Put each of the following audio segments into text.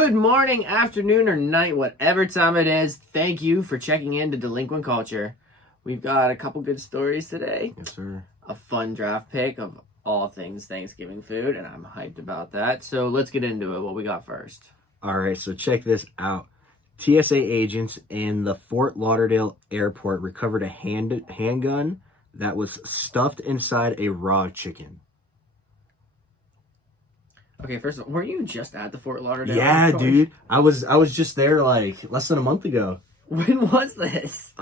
Good morning, afternoon, or night, whatever time it is. Thank you for checking in to Delinquent Culture. We've got a couple good stories today. Yes, sir. A fun draft pick of all things Thanksgiving food, and I'm hyped about that. So let's get into it. What we got first? All right, so check this out. TSA agents in the Fort Lauderdale airport recovered a handgun that was stuffed inside a raw chicken. Okay, first of all, were you just at the Fort Lauderdale Yeah, airport? dude. I was just there like less than a month ago. When was this?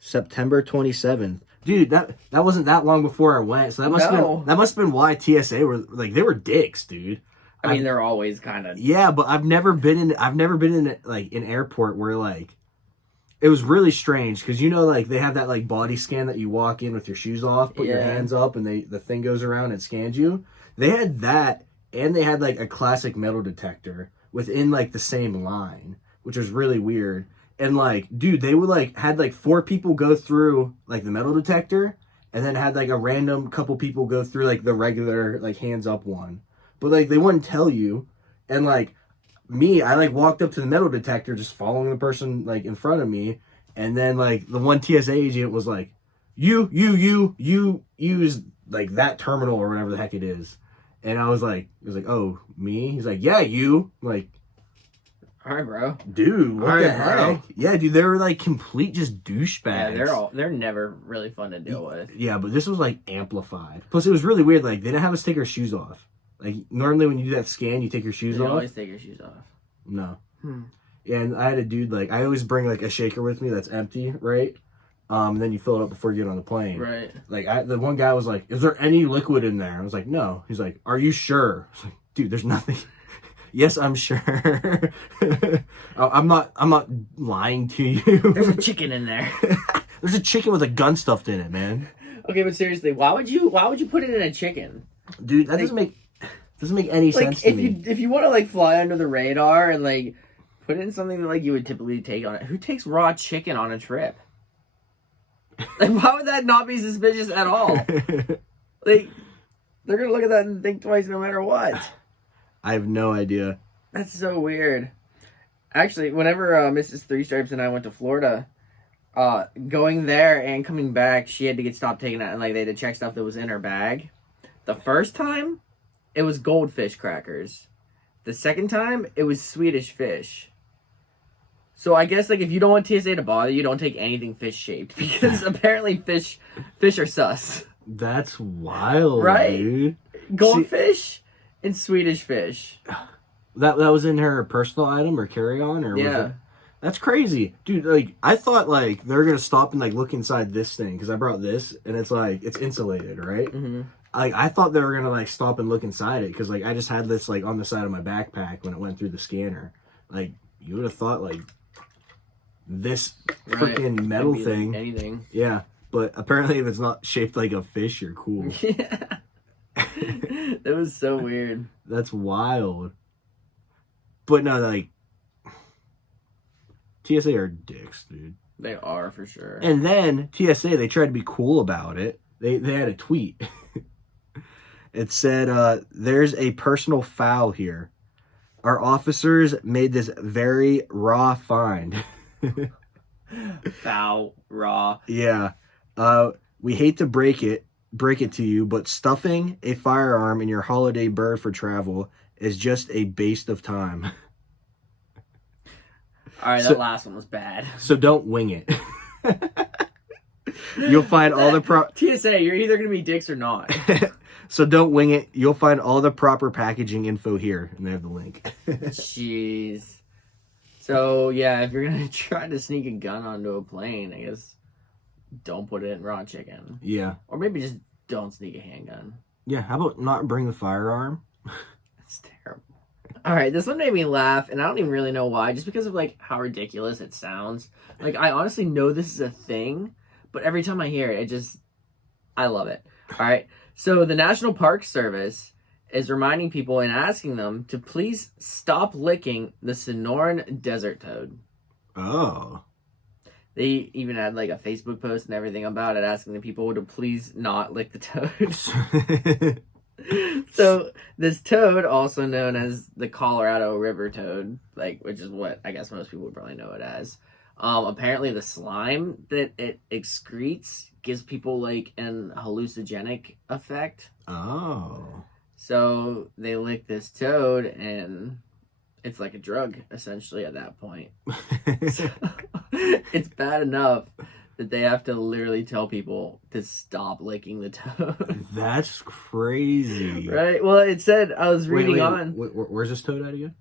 September 27th. Dude, that wasn't that long before I went. So that must have been why TSA were like they were dicks, dude. I mean, they're always kind of... Yeah, but I've never been in like an airport where like it was really strange because like they have that like body scan that you walk in with your shoes off, put your hands up, and the thing goes around and scans you. They had that, and they had like a classic metal detector within like the same line, which was really weird. And like, dude, they would like had like 4 people go through like the metal detector, and then had like a random couple people go through like the regular like hands up one. But like they wouldn't tell you. And like me, I like walked up to the metal detector just following the person like in front of me, and then like the one TSA agent was like, you use like that terminal or whatever the heck it is. And I was like, oh, me? He's like, yeah, you. I'm like, all right, bro. Dude, what the heck? Yeah, dude, they were like complete just douchebags. Yeah, they're never really fun to deal with. Yeah, but this was like amplified. Plus, it was really weird. Like they didn't have us take our shoes off. Like normally when you do that scan, you take your shoes off. You always take your shoes off. No. Yeah, and I had a dude like I always bring like a shaker with me that's empty, right? And then you fill it up before you get on the plane. Right. Like the one guy was like, "Is there any liquid in there?" I was like, "No." He's like, "Are you sure?" I was like, "Dude, there's nothing." Yes, I'm sure. I'm not lying to you. There's a chicken in there. There's a chicken with a gun stuffed in it, man. Okay, but seriously, why would you put it in a chicken? Dude, that doesn't make any sense to me. If you want to like fly under the radar and like put it in something that like you would typically take on it. Who takes raw chicken on a trip? Like, why would that not be suspicious at all? Like, they're gonna look at that and think twice no matter what. I have no idea. That's so weird. Actually, whenever Mrs. Three Stripes and I went to Florida, going there and coming back, she had to get stopped taking that, and like they had to check stuff that was in her bag. The first time, it was goldfish crackers. The second time, it was Swedish fish. So I guess like if you don't want TSA to bother you, don't take anything fish shaped because apparently fish are sus. That's wild, right? Dude. Goldfish and Swedish fish. That was in her personal item or carry on or was it? That's crazy, dude. Like I thought like they're gonna stop and like look inside this thing because I brought this and it's like it's insulated, right? Mm-hmm. Like I thought they were gonna like stop and look inside it because like I just had this like on the side of my backpack when it went through the scanner. Like you would have thought like this freaking metal thing, like anything. Yeah, but apparently if it's not shaped like a fish, you're cool. Yeah, that was so weird. That's wild. But no, like TSA are dicks, dude. They are for sure. And then TSA, they tried to be cool about it. They had a tweet. It said, "There's a personal foul here. Our officers made this very raw find." Foul, raw. Yeah. We hate to break it to you, but stuffing a firearm in your holiday bird for travel is just a waste of time. All right, that last one was bad. So don't wing it. You'll find all the TSA, you're either going to be dicks or not. So don't wing it. You'll find all the proper packaging info here, and they have the link. Jeez. So, yeah, if you're going to try to sneak a gun onto a plane, I guess don't put it in raw chicken. Yeah. Or maybe just don't sneak a handgun. Yeah, how about not bring the firearm? That's terrible. All right, this one made me laugh, and I don't even really know why, just because of, like, how ridiculous it sounds. Like, I honestly know this is a thing, but every time I hear it, I love it. All right, so the National Park Service is reminding people and asking them to please stop licking the Sonoran desert toad. Oh. They even had like a Facebook post and everything about it, asking the people to please not lick the toad. So This toad, also known as the Colorado River toad, like, which is what I guess most people would probably know it as. Apparently the slime that it excretes gives people like an hallucinogenic effect. Oh. So they lick this toad and it's like a drug essentially at that point. So, it's bad enough that they have to literally tell people to stop licking the toad. That's crazy. Right? Well, it said, I was reading on. Where's this toad at again?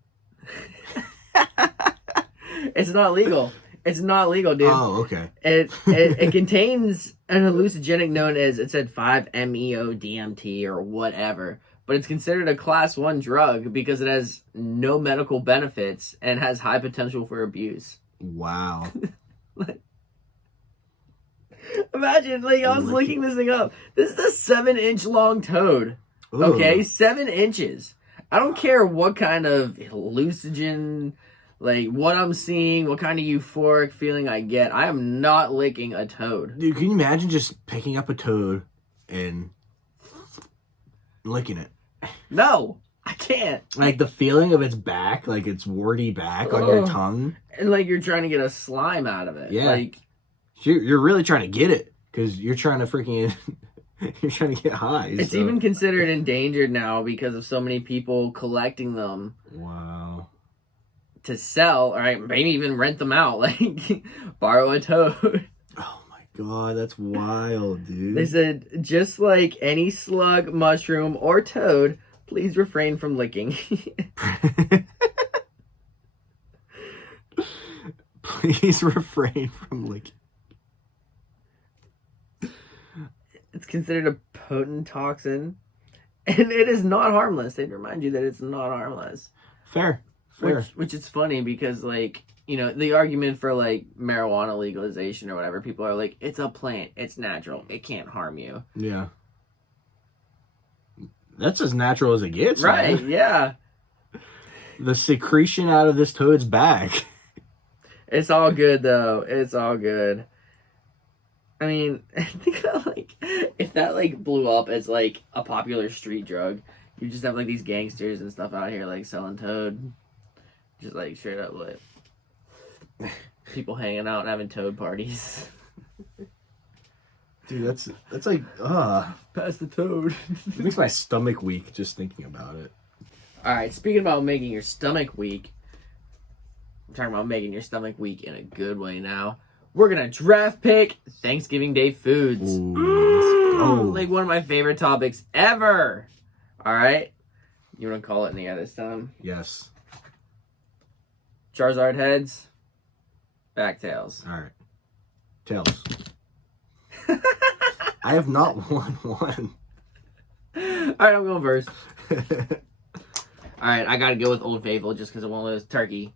It's not legal. It's not legal, dude. Oh, okay. It contains an hallucinogenic known as, it said 5-MeO-DMT or whatever, but it's considered a class 1 drug because it has no medical benefits and has high potential for abuse. Wow. Imagine, like, I was looking this thing up. This is a 7-inch long toad. Ooh. Okay, 7 inches. I don't care what kind of hallucinogen, like, what I'm seeing, what kind of euphoric feeling I get. I am not licking a toad. Dude, can you imagine just picking up a toad and licking it? No, I can't. Like, the feeling of its back, like its warty back on your tongue. And, like, you're trying to get a slime out of it. Yeah. Like, you're really trying to get it because you're trying to freaking... You're trying to get high. It's even considered endangered now because of so many people collecting them. Wow. To sell, all right, maybe even rent them out, like borrow a toad. Oh my god, that's wild, dude. They said, just like any slug, mushroom, or toad, please refrain from licking. Please refrain from licking. It's considered a potent toxin, and it is not harmless. They'd remind you that it's not harmless. Fair. Which is funny because, like, you know, the argument for, like, marijuana legalization or whatever, people are like, it's a plant, it's natural, it can't harm you. Yeah. That's as natural as it gets, right? Man. Yeah. The secretion out of this toad's back. It's all good, though. It's all good. I mean, think about, like, if that, like, blew up as, like, a popular street drug, you just have, like, these gangsters and stuff out here, like, selling toad. Just, like, straight up lit. People hanging out and having toad parties. Dude, that's like, Pass the toad. It makes my stomach weak just thinking about it. Alright, speaking about making your stomach weak, I'm talking about making your stomach weak in a good way now. We're gonna draft pick Thanksgiving Day foods. Ooh, like one of my favorite topics ever. Alright? You wanna call it in the air this time? Yes. Charizard heads, back tails. Alright. Tails. I have not won one. Alright, I'm going first. Alright, I gotta go with Old Faithful just because I want to lose. Turkey.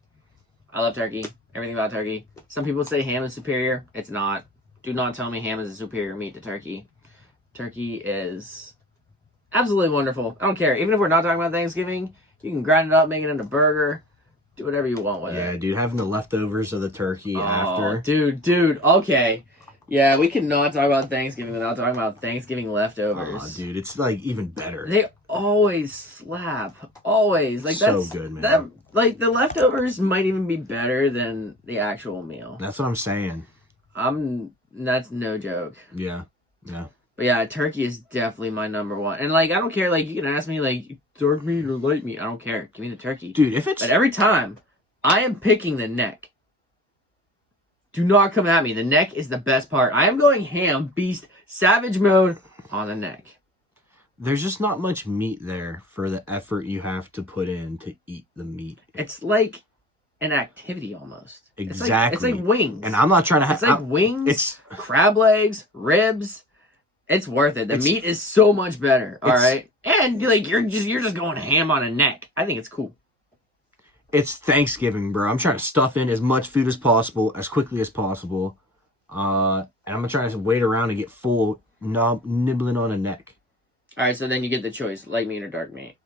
I love turkey. Everything about turkey. Some people say ham is superior. It's not. Do not tell me ham is a superior meat to turkey. Turkey is absolutely wonderful. I don't care. Even if we're not talking about Thanksgiving, you can grind it up, make it into a burger. Do whatever you want with it. Yeah, dude, having the leftovers of the turkey after. Dude, okay. Yeah, we cannot talk about Thanksgiving without talking about Thanksgiving leftovers. Oh, dude, it's like even better. They always slap. Always. Like so that's good, man. That, like the leftovers might even be better than the actual meal. That's what I'm saying. That's no joke. Yeah. Yeah. But yeah, turkey is definitely my number one. And like I don't care, like you can ask me like dark meat or light meat. I don't care. Give me the turkey. Dude, if it's But every time I am picking the neck. Do not come at me. The neck is the best part. I am going ham, beast, savage mode on the neck. There's just not much meat there for the effort you have to put in to eat the meat. It's like an activity almost. Exactly. It's like wings. And I'm not trying to have... It's like wings, it's crab legs, ribs. It's worth it. The meat is so much better. All right? And like you're just going ham on a neck. I think it's cool. It's Thanksgiving, bro. I'm trying to stuff in as much food as possible, as quickly as possible. And I'm going to try to wait around and get full nibbling on a neck. All right, so then you get the choice, light meat or dark meat.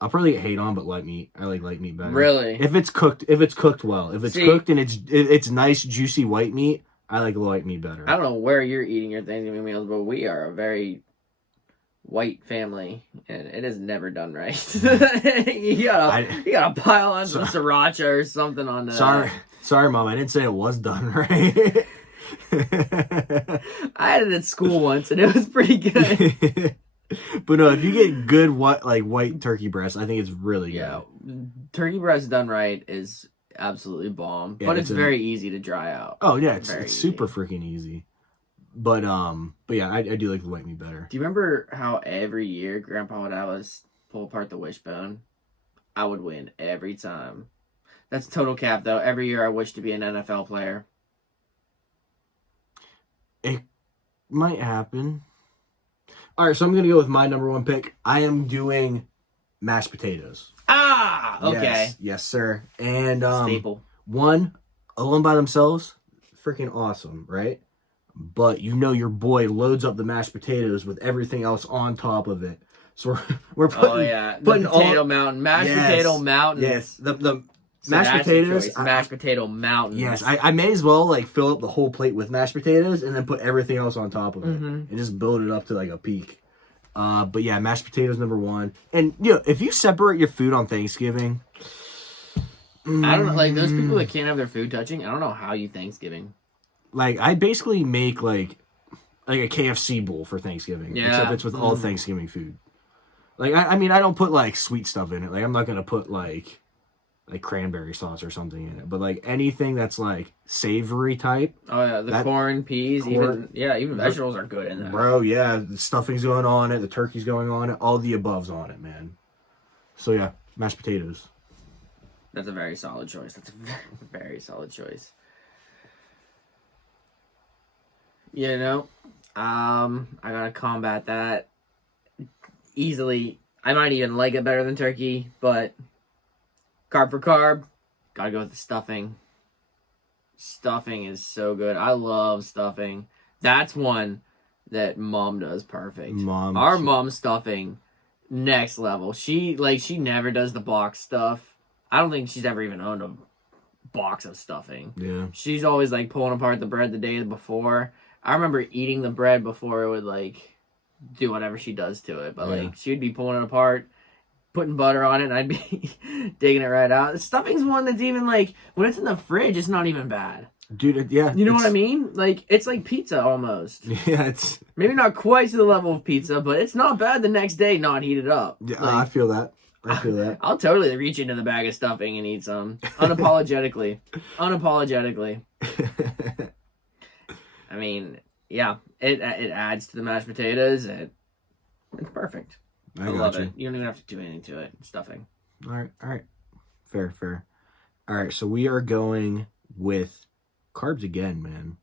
I'll probably get hate on, but light meat. I like light meat better. Really? If it's cooked well. If it's cooked and it's nice, juicy white meat, I like light meat better. I don't know where you're eating your Thanksgiving meals, but we are a very white family, and it is never done right. you gotta pile on some sriracha or something on that. Sorry, Mom. I didn't say it was done right. I had it at school once, and it was pretty good. But no, if you get good white turkey breast, I think it's really good. Yeah, turkey breast done right is absolutely bomb. Yeah, but it's very easy to dry out. Oh yeah, it's super freaking easy. But yeah, I do like the white meat better. Do you remember how every year Grandpa would have us pull apart the wishbone? I would win every time. That's total cap though. Every year I wish to be an NFL player. It might happen. All right, so I'm going to go with my number one pick. I am doing mashed potatoes. Ah, okay. Yes, sir. And staple. One, alone by themselves, freaking awesome, right? But your boy loads up the mashed potatoes with everything else on top of it. So we're putting the potato mountain, potato mountain. Yes, the mashed potatoes, mashed potato mountain. Yes, I may as well fill up the whole plate with mashed potatoes and then put everything else on top of it and just build it up to a peak. But yeah, mashed potatoes number one. And if you separate your food on Thanksgiving, I don't know, those people that can't have their food touching. I don't know how you Thanksgiving. I basically make a KFC bowl for Thanksgiving. Yeah, except it's with all Thanksgiving food. I mean, I don't put sweet stuff in it. I'm not gonna put cranberry sauce or something in it, but anything that's savory type. Oh yeah, the corn, peas, even vegetables are good in that. Bro, yeah, the stuffing's going on it, the turkey's going on it, all the above's on it, man. So yeah, mashed potatoes. That's a very solid choice. That's a very, very solid choice. I gotta combat that easily. I might even like it better than turkey, but carb for carb, gotta go with the stuffing. Stuffing is so good. I love stuffing. That's one that Mom does perfect. Our mom's stuffing, next level. She never does the box stuff. I don't think she's ever even owned a box of stuffing. Yeah. She's always pulling apart the bread the day before. I remember eating the bread before it would do whatever she does to it. But she would be pulling it apart, putting butter on it, and I'd be digging it right out. Stuffing's one that's even when it's in the fridge, it's not even bad. Dude, yeah. You know what I mean? It's like pizza almost. Yeah, it's maybe not quite to the level of pizza, but it's not bad the next day not heated up. Yeah, I feel that. I'll totally reach into the bag of stuffing and eat some. Unapologetically. I mean, yeah, it adds to the mashed potatoes. It's perfect. I love it. You don't even have to do anything to it. Stuffing. All right. Fair. All right, so we are going with carbs again, man.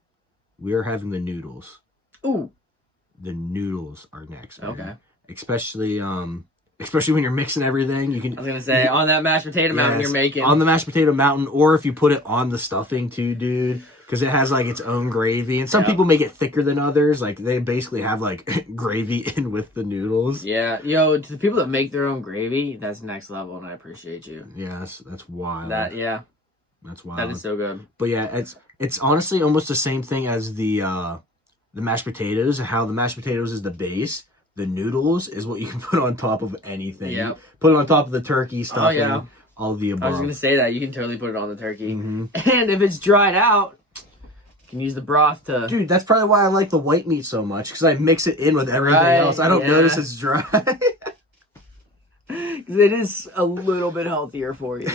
We are having the noodles. Ooh. The noodles are next, man. Okay. Especially when you're mixing everything. I was gonna say on that mashed potato mountain you're making. On the mashed potato mountain, or if you put it on the stuffing too, dude. Because it has its own gravy, and some people make it thicker than others. They basically have gravy in with the noodles. Yeah, to the people that make their own gravy, that's next level, and I appreciate you. Yeah, that's wild. That's wild. That is so good. But yeah, it's honestly almost the same thing as the mashed potatoes. How the mashed potatoes is the base, the noodles is what you can put on top of anything. Yeah, put it on top of the turkey stuffing. Oh yeah. All the above. I was gonna say that you can totally put it on the turkey, and if it's dried out. Can use the broth to... Dude, that's probably why I like the white meat so much, because I mix it in with everything else. I don't notice it's dry. Because it is a little bit healthier for you.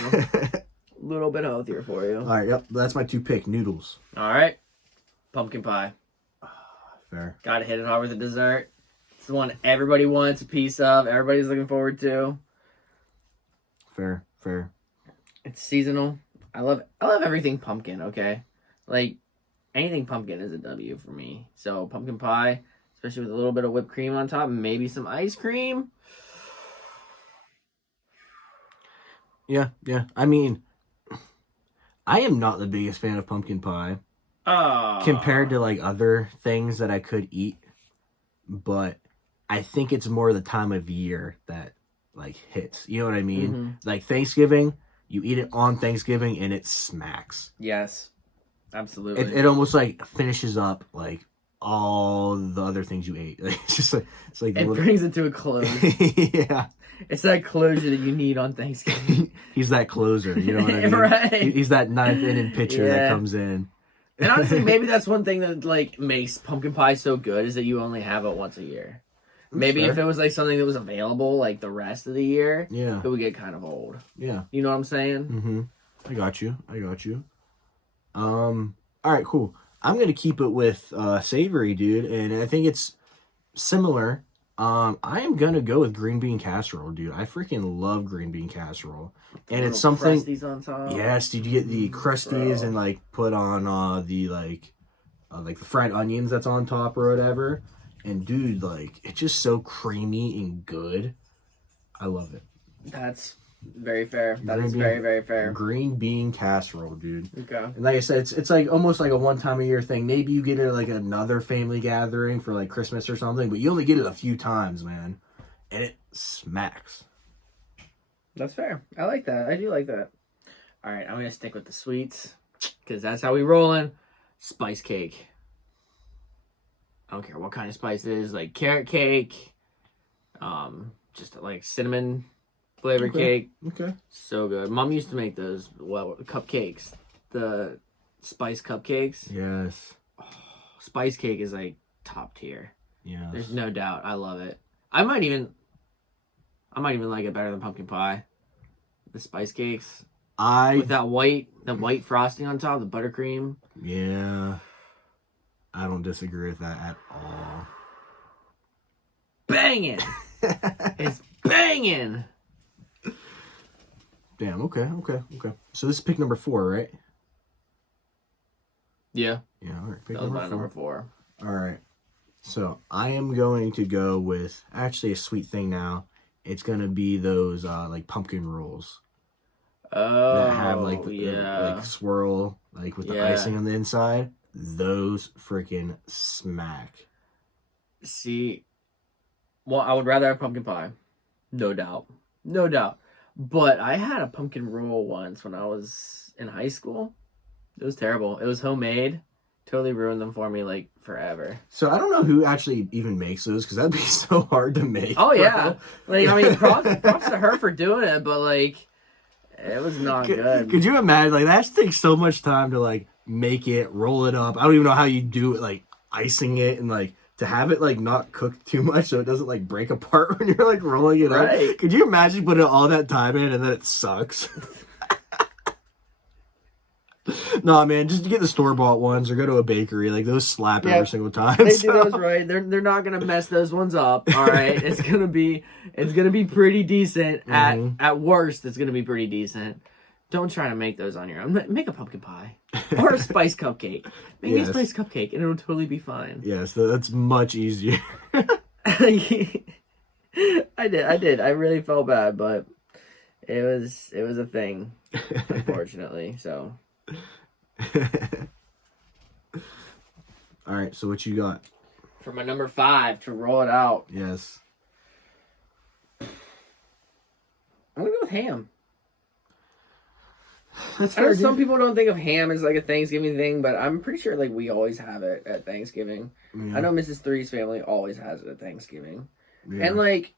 All right, yep. That's my two pick, noodles. All right. Pumpkin pie. Fair. Gotta hit it hard with the dessert. It's the one everybody wants a piece of. Everybody's looking forward to. Fair. It's seasonal. I love everything pumpkin, okay? Anything pumpkin is a W for me. So pumpkin pie, especially with a little bit of whipped cream on top, maybe some ice cream. Yeah. I mean, I am not the biggest fan of pumpkin pie compared to other things that I could eat, but I think it's more the time of year that hits. You know what I mean? Thanksgiving, you eat it on Thanksgiving and it smacks. Yes. Absolutely. It almost finishes up all the other things you ate. It's just like It brings it to a close. Yeah. It's that closure that you need on Thanksgiving. He's that closer, you know what I mean? Right. He's that ninth inning pitcher that comes in. And honestly, maybe that's one thing that like makes pumpkin pie so good is that you only have it once a year. Maybe if it was like something that was available like the rest of the year, it would get kind of old. Yeah. You know what I'm saying? Mm-hmm. I got you. All right, cool. I'm gonna keep it with savory, dude, and I think it's similar. I am gonna go with green bean casserole, dude. I freaking love green bean casserole, and it's something. Crusties on top. Yes, dude. You get the crusties and like put on the like the fried onions that's on top or whatever, and dude, like it's just so creamy and good. I love it. That's very fair. That is very, very fair. Green bean casserole, dude. Okay. And like I said, it's like almost like a one time a year thing. Maybe you get it at like another family gathering for like Christmas or something, but you only get it a few times, man. And it smacks. That's fair. I like that. I do like that. All right, I'm gonna stick with the sweets because that's how we rolling. Spice cake. I don't care what kind of spice it is, like carrot cake, just like cinnamon flavored cake. Okay. So good. Mom used to make those cupcakes. The spice cupcakes. Yes. Oh, spice cake is like top tier. Yeah. There's no doubt. I love it. I might even like it better than pumpkin pie. The spice cakes. With that white frosting on top, the buttercream. Yeah. I don't disagree with that at all. Banging. It's banging. Damn, okay. So this is pick number 4, right? Yeah. Yeah, all right. Pick number 4. All right. So I am going to go with actually a sweet thing now. It's going to be those like pumpkin rolls. Oh, that have like like swirl like with the icing on the inside. Those freaking smack. See, well, I would rather have pumpkin pie. No doubt. But I had a pumpkin roll once when I was in high school. It was terrible. It was homemade. Totally ruined them for me, like, forever. So I don't know who actually even makes those, because that'd be so hard to make. Oh, yeah. Like, I mean, props to her for doing it, but, like, it was not good. Could you imagine? Like, that takes so much time to, like, make it, roll it up. I don't even know how you do it, like, icing it and, like, to have it, like, not cooked too much so it doesn't, like, break apart when you're, like, rolling it up. Could you imagine putting all that time in and then it sucks? No, man, just get the store-bought ones or go to a bakery. Like, those slap every single time. They do those right. They're not gonna mess those ones up. All right, it's gonna be pretty decent. At worst, it's gonna be pretty decent. Don't try to make those on your own. Make a pumpkin pie or a spice cupcake. Make me a spice cupcake, and it'll totally be fine. Yes, that's much easier. I did. I really felt bad, but it was a thing, unfortunately. So. All right, so what you got for my number 5 to roll it out? Yes, I'm gonna go with ham. That's I know some people don't think of ham as like a Thanksgiving thing, but I'm pretty sure like we always have it at Thanksgiving. I know Mrs. Three's family always has it at Thanksgiving. And like,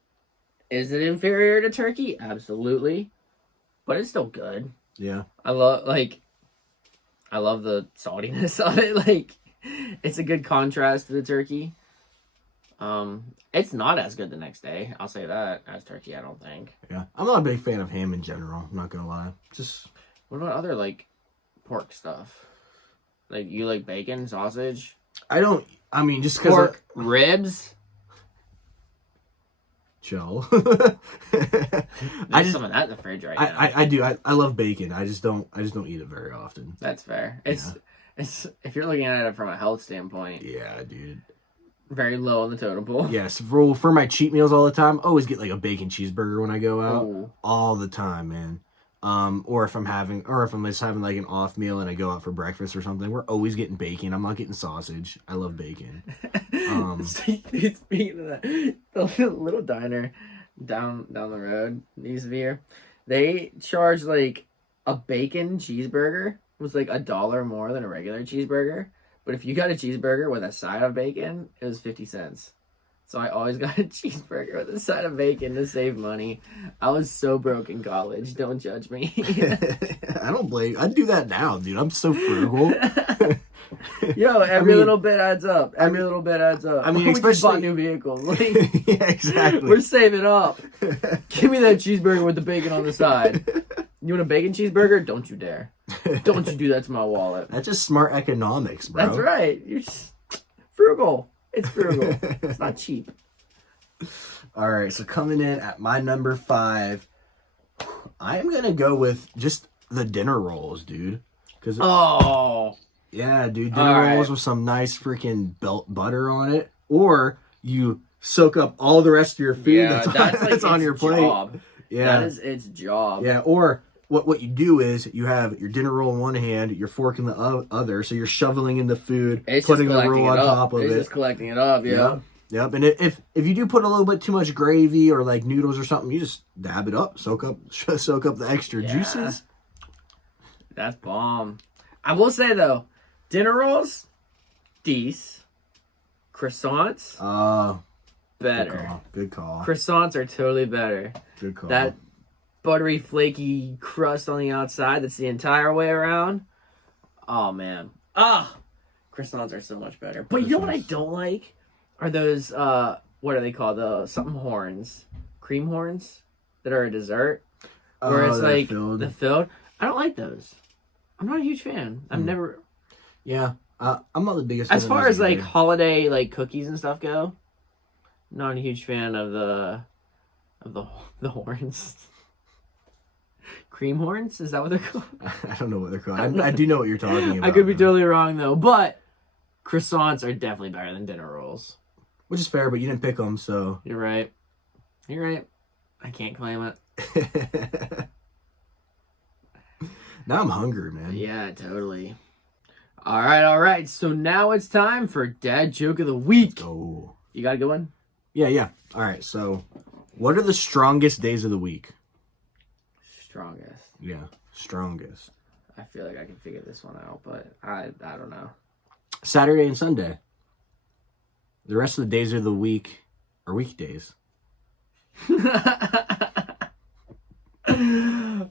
is it inferior to turkey? Absolutely, but it's still good. Yeah, I love the saltiness of it. Like, it's a good contrast to the turkey. It's not as good the next day. I'll say that as turkey. I don't think. Yeah, I'm not a big fan of ham in general. I'm not gonna lie. Just what about other like pork stuff? Like, you like bacon, sausage? I don't. I mean, just because pork ribs. Chill. There's some of that in the fridge right now. I do. I love bacon. I just don't eat it very often. That's fair. It's if you're looking at it from a health standpoint. Yeah, dude. Very low on the totem pole. Yes, for my cheat meals all the time, I always get like a bacon cheeseburger when I go out. Ooh. All the time, man. Or if I'm just having like an off meal and I go out for breakfast or something, we're always getting bacon. I'm not getting sausage. I love bacon. Speaking of that, the little diner down the road, these here, they charge like a bacon cheeseburger was like $1 more than a regular cheeseburger, But if you got a cheeseburger with a side of bacon, it was 50 cents. So I always got a cheeseburger with a side of bacon to save money. I was so broke in college. Don't judge me. I don't blame. I'd do that now, dude. I'm so frugal. Yo, every little bit adds up. Every little bit adds up. I mean, we just especially bought new vehicles. Like, yeah, exactly. we're saving up. Give me that cheeseburger with the bacon on the side. You want a bacon cheeseburger? Don't you dare. Don't you do that to my wallet. That's just smart economics, bro. That's right. You're just frugal. It's frugal. It's not cheap. All right, so coming in at my number 5, I am gonna go with just the dinner rolls, dude. Yeah, dude, dinner rolls with some nice freaking belt butter on it, or you soak up all the rest of your food that's on your plate. Job. Yeah, that is its job. Yeah, or what you do is you have your dinner roll in one hand, your fork in the other, so you're shoveling in the food, putting the roll on top of it. It's just collecting it up, yeah. Yep. And if you do put a little bit too much gravy or like noodles or something, you just dab it up, soak up the extra juices. That's bomb. I will say though, dinner rolls, decent. Croissants, better. Good call. Croissants are totally better. Good call. That buttery, flaky crust on the outside that's the entire way around. Oh, man. Croissants are so much better. But you know what I don't like? Are those, what are they called? The something horns. Cream horns that are a dessert. Where it's like the filled. I don't like those. I'm not a huge fan. I've never... Yeah. I'm not the biggest as far as like holiday like cookies and stuff go, not a huge fan of the horns. Cream horns? Is that what they're called? I don't know what they're called. I do know what you're talking about. I could be totally wrong though, but croissants are definitely better than dinner rolls. Which is fair, but you didn't pick them, so you're right. You're right. I can't claim it. Now I'm hungry, man. Yeah, totally. All right. So now it's time for Dad Joke of the Week. Oh. You got a good one? Yeah. All right, so what are the strongest days of the week? Strongest. Yeah, strongest. I feel like I can figure this one out, but I don't know. Saturday and Sunday. The rest of the days of the week are weekdays.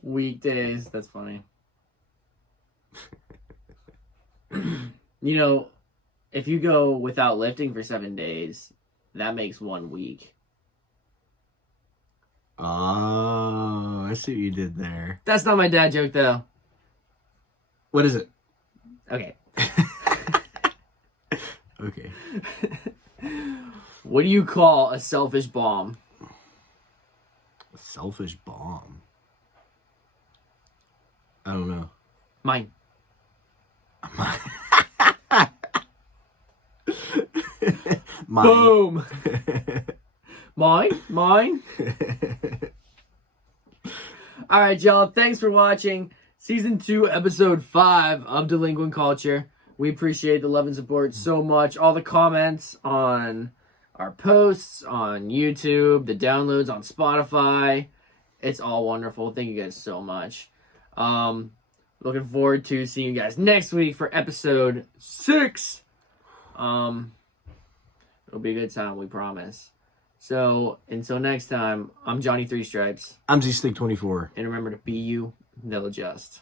Weekdays. That's funny. You know, if you go without lifting for 7 days, that makes 1 week. Oh, I see what you did there. That's not my dad joke, though. What is it? Okay. Okay. What do you call a selfish bomb? A selfish bomb? I don't know. Mine. Boom. Mine. All right, y'all. Thanks for watching Season 2, Episode 5 of Delinquent Culture. We appreciate the love and support so much. All the comments on our posts on YouTube, the downloads on Spotify. It's all wonderful. Thank you guys so much. Looking forward to seeing you guys next week for Episode 6. It'll be a good time, we promise. So, until next time, I'm Johnny 3 Stripes. I'm Z-Stick 24. And remember to be you, they'll adjust.